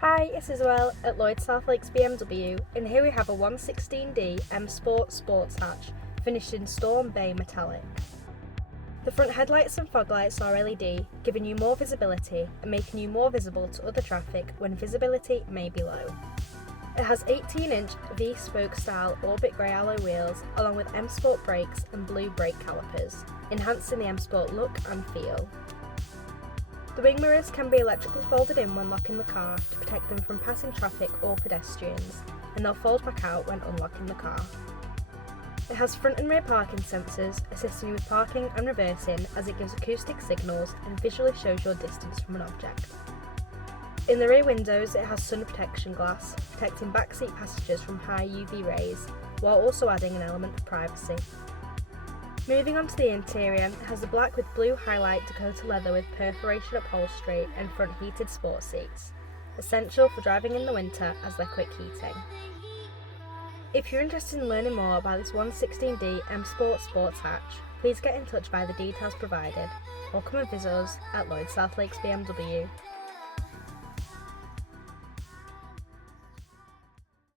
Hi, it's Isabel at Lloyd South Lakes BMW, and here we have a 116D M Sport Sports Hatch, finished in Storm Bay Metallic. The front headlights and fog lights are LED, giving you more visibility and making you more visible to other traffic when visibility may be low. It has 18-inch V-spoke style Orbit grey alloy wheels, along with M Sport brakes and blue brake calipers, enhancing the M Sport look and feel. The wing mirrors can be electrically folded in when locking the car to protect them from passing traffic or pedestrians, and they'll fold back out when unlocking the car. It has front and rear parking sensors, assisting you with parking and reversing as it gives acoustic signals and visually shows your distance from an object. In the rear windows, it has sun protection glass, protecting backseat passengers from high UV rays, while also adding an element of privacy. Moving on to the interior, it has the black with blue highlight Dakota leather with perforation upholstery and front heated sport seats, essential for driving in the winter as they're quick heating. If you're interested in learning more about this 116D M Sport Sports Hatch, please get in touch via the details provided, or come and visit us at Lloyd South Lakes BMW.